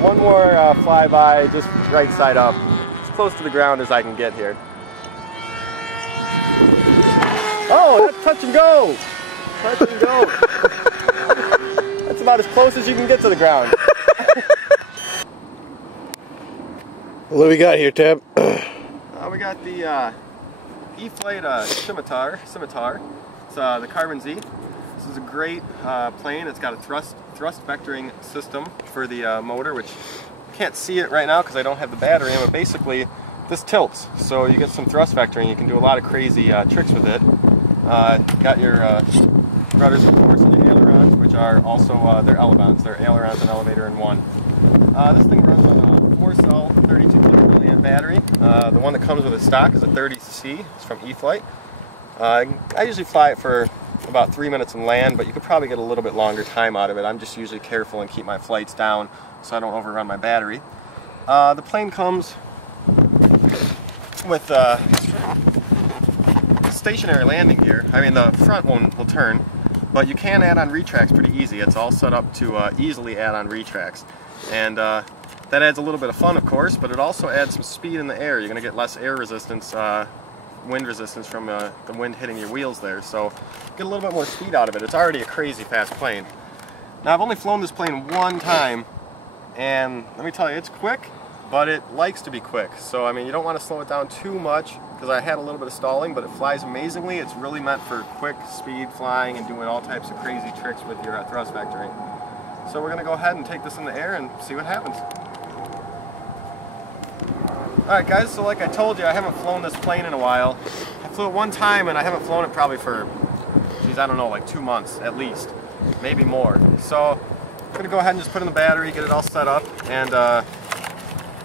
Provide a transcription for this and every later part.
Alright, one more flyby, just right side up. As close to the ground as I can get here. Oh, that's touch and go! Touch and go! That's about as close as you can get to the ground. What do we got here, Tab? We got the E-flite Scimitar. It's the Carbon Z. This is a great plane. It's got a thrust vectoring system for the motor, which you can't see it right now because I don't have the battery in, but basically this tilts. So you get some thrust vectoring. You can do a lot of crazy tricks with it. Got your rudders, of course, and your ailerons, which are also, they're elevons. They're ailerons and elevator in one. This thing runs on a 4-cell 3200 milliamp battery. The one that comes with a stock is a 30C. It's from E-flite. I usually fly it for about 3 minutes and land, but you could probably get a little bit longer time out of it. I'm just usually careful and keep my flights down so I don't overrun my battery. The plane comes with stationary landing gear. I mean, the front one will turn, but you can add on retracts pretty easy. It's all set up to easily add on retracts. And that adds a little bit of fun, of course, but it also adds some speed in the air. You're going to get less air resistance, wind resistance from the wind hitting your wheels there. So get a little bit more speed out of it. It's already a crazy fast plane. Now, I've only flown this plane one time, and let me tell you, it's quick, but it likes to be quick. So, I mean, you don't want to slow it down too much, because I had a little bit of stalling, but it flies amazingly. It's really meant for quick speed flying and doing all types of crazy tricks with your thrust vectoring. So we're going to go ahead and take this in the air and see what happens. Alright guys, so like I told you, I haven't flown this plane in a while. I flew it one time and I haven't flown it probably for, geez, I don't know, like 2 months at least. Maybe more. So I'm going to go ahead and just put in the battery, get it all set up, and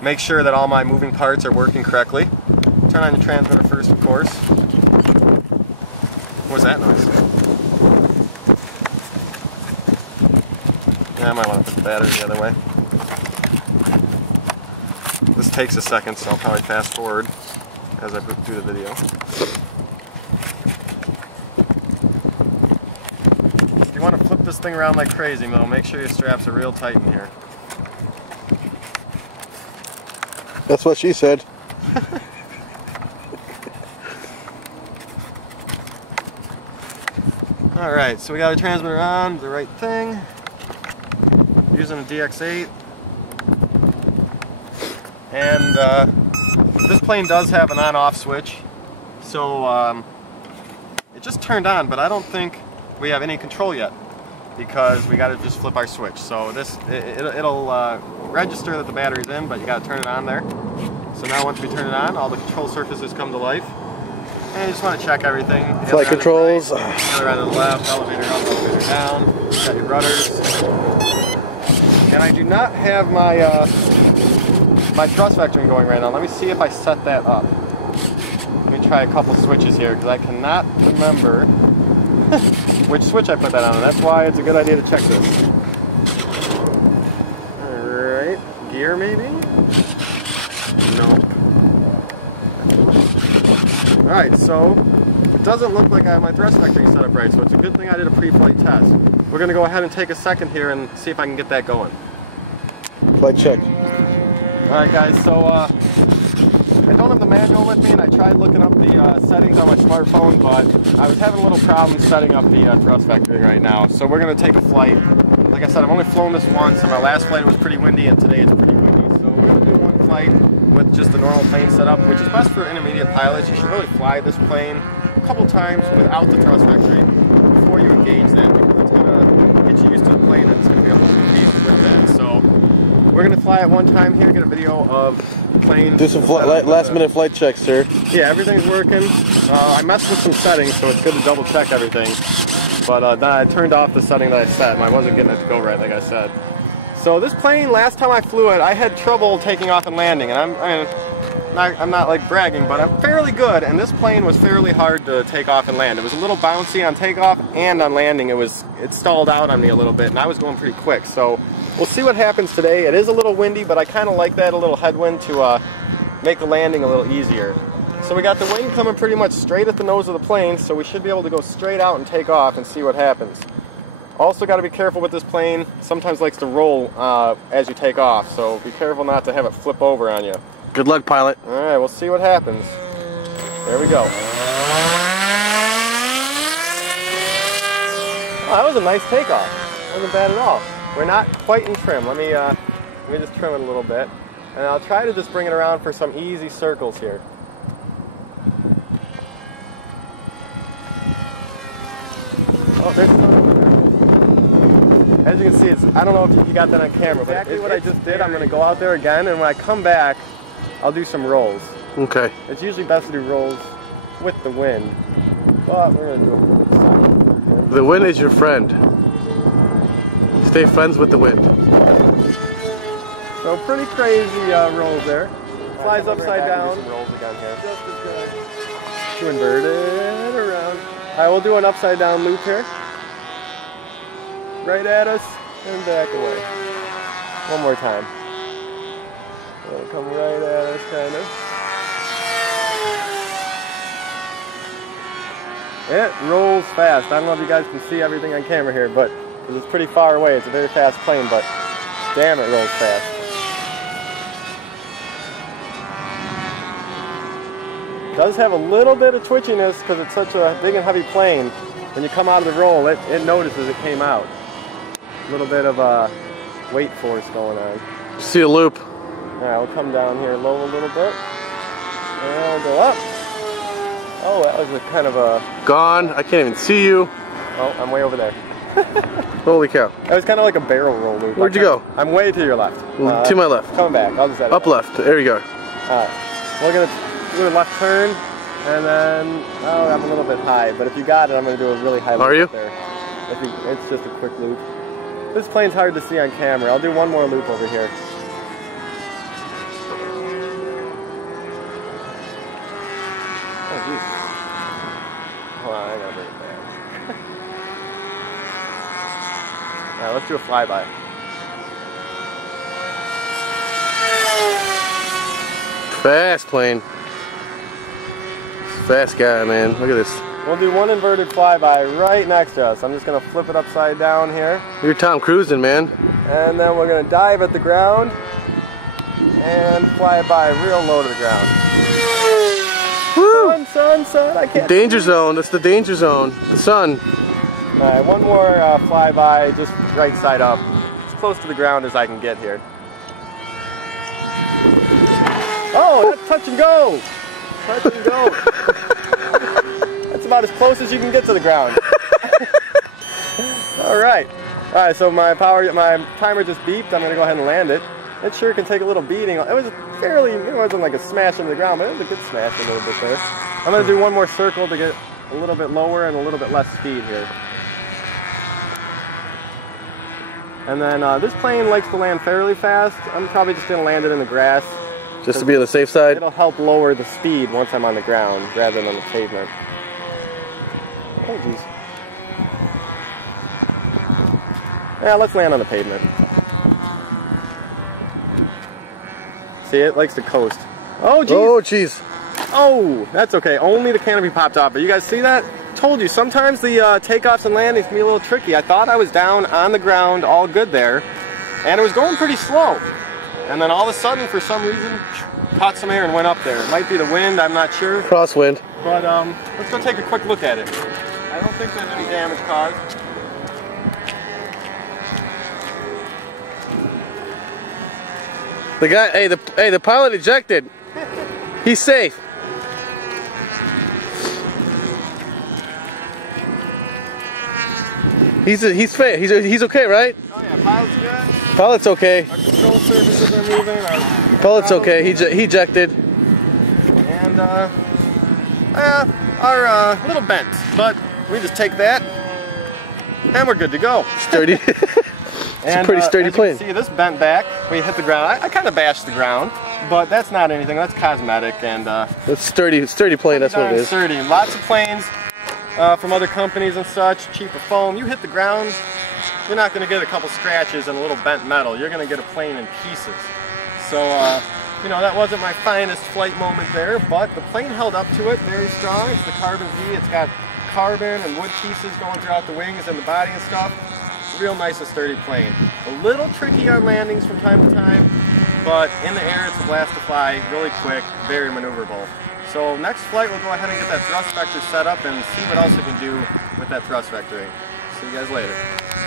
make sure that all my moving parts are working correctly. Turn on the transmitter first, of course. What was that noise? Yeah, I might want to put the battery the other way. This takes a second, so I'll probably fast forward as I put through the video. If you want to flip this thing around like crazy, Mo, make sure your straps are real tight in here. That's what she said. Alright, so we got our transmitter on, the right thing. Using a DX8. And this plane does have an on-off switch. So it just turned on, but I don't think we have any control yet, because we got to just flip our switch. So this it'll register that the battery's in, but you got to turn it on there. So now once we turn it on, all the control surfaces come to life. And you just want to check everything. Flight controls. Aileron to the left, elevator up, elevator down. Got your rudders. And I do not have my my thrust vectoring going right now. Let me see if I set that up. Let me try a couple switches here, because I cannot remember which switch I put that on, and that's why it's a good idea to check this. Alright, gear maybe? Nope. Alright, so it doesn't look like I have my thrust vectoring set up right, so it's a good thing I did a pre-flight test. We're going to go ahead and take a second here and see if I can get that going. Flight check. Alright guys, so I don't have the manual with me, and I tried looking up the settings on my smartphone, but I was having a little problem setting up the thrust vectoring right now. So we're going to take a flight. Like I said, I've only flown this once, and my last flight was pretty windy, and today it's pretty windy. So we're going to do one flight with just the normal plane setup, which is best for intermediate pilots. You should really fly this plane a couple times without the thrust vectoring before you engage that, because it's going to get you used to the plane, and it's going to be able to compete with that. So we're going to fly it one time here, get a video of the plane. Do some last minute flight checks, sir. Yeah, everything's working. I messed with some settings, so it's good to double check everything. But then I turned off the setting that I set, and I wasn't getting it to go right, like I said. So this plane, last time I flew it, I had trouble taking off and landing, and I'm not like bragging, but I'm fairly good, and this plane was fairly hard to take off and land. It was a little bouncy on takeoff, and on landing it stalled out on me a little bit, and I was going pretty quick. So we'll see what happens today. It is a little windy, but I kind of like that, a little headwind, to make the landing a little easier. So we got the wind coming pretty much straight at the nose of the plane, so we should be able to go straight out and take off and see what happens. Also got to be careful with this plane. Sometimes likes to roll as you take off, so be careful not to have it flip over on you. Good luck, pilot. All right, we'll see what happens. There we go. Oh, that was a nice takeoff. Wasn't bad at all. We're not quite in trim. Let me just trim it a little bit, and I'll try to just bring it around for some easy circles here. Oh, there's as you can see, I don't know if you got that on camera, but exactly what I just did, I'm going to go out there again, and when I come back, I'll do some rolls. Okay. It's usually best to do rolls with the wind, but we're going to do them with the sun. The wind is your friend. Stay friends with the wind. So pretty crazy rolls there. Flies upside down. Some rolls again here. Just as good. To invert it around. All right, we'll do an upside down loop here. Right at us and back away. One more time. It'll come right at us, kind of. It rolls fast. I don't know if you guys can see everything on camera here, but it's pretty far away. It's a very fast plane, but damn, it rolls fast. It does have a little bit of twitchiness because it's such a big and heavy plane. When you come out of the roll, it notices it came out. A little bit of weight force going on. See a loop. Alright, we'll come down here low a little bit. And go up. Oh, that was a kind of a... Gone. I can't even see you. Oh, I'm way over there. Holy cow. That was kind of like a barrel roll loop. Where'd you go? I'm way to your left. To my left. Coming back. I'll just edit Up left. There you go. Alright. We're going to do a left turn. And then... Oh, I'm a little bit high. But if you got it, I'm going to do a really high loop. Are you? There. It's just a quick loop. This plane's hard to see on camera. I'll do one more loop over here. Oh, geez. Hold on, I gotta bring it back. Alright, let's do a flyby. Fast plane. Fast guy, man. Look at this. We'll do one inverted flyby right next to us. I'm just going to flip it upside down here. You're Tom Cruising, man. And then we're going to dive at the ground and fly by real low to the ground. Woo! Sun, I can't. Danger zone. That's the danger zone. The sun. Alright, one more flyby, just right side up. As close to the ground as I can get here. Oh, that's touch and go! Touch and go. That's about as close as you can get to the ground. Alright. Alright, so my timer just beeped. I'm going to go ahead and land it. It sure can take a little beating. It was fairly, it wasn't like a smash into the ground, but it was a good smash a little bit there. I'm going to do one more circle to get a little bit lower and a little bit less speed here. And then this plane likes to land fairly fast. I'm probably just going to land it in the grass. Just to be on the safe side? It'll help lower the speed once I'm on the ground rather than on the pavement. Oh, geez. Yeah, let's land on the pavement. See, it likes to coast. Oh, geez. Oh, jeez. Oh, that's okay. Only the canopy popped off. But you guys see that? Told you, sometimes the takeoffs and landings can be a little tricky. I thought I was down on the ground, all good there, and it was going pretty slow. And then all of a sudden, for some reason, caught some air and went up there. It might be the wind, I'm not sure. Crosswind. But let's go take a quick look at it. I don't think there's any damage caused. The guy, hey, the pilot ejected. He's safe. He's okay, right? Oh yeah, pilot's good. Pilot's okay. Our control surfaces are moving. Pilot's okay. He ejected. And our little bent, but we just take that, and we're good to go. Sturdy. It's a pretty sturdy plane. You can see this bent back. We hit the ground. I kind of bashed the ground, but that's not anything. That's cosmetic and. It's sturdy plane. That's what it is. Sturdy. Lots of planes from other companies and such, cheaper foam. You hit the ground, you're not going to get a couple scratches and a little bent metal. You're going to get a plane in pieces. So, you know, that wasn't my finest flight moment there, but the plane held up to it very strong. It's the Carbon Z. It's got carbon and wood pieces going throughout the wings and the body and stuff. real nice and sturdy plane. A little tricky on landings from time to time, but in the air it's a blast to fly, really quick, very maneuverable. So next flight we'll go ahead and get that thrust vector set up and see what else we can do with that thrust vectoring. See you guys later.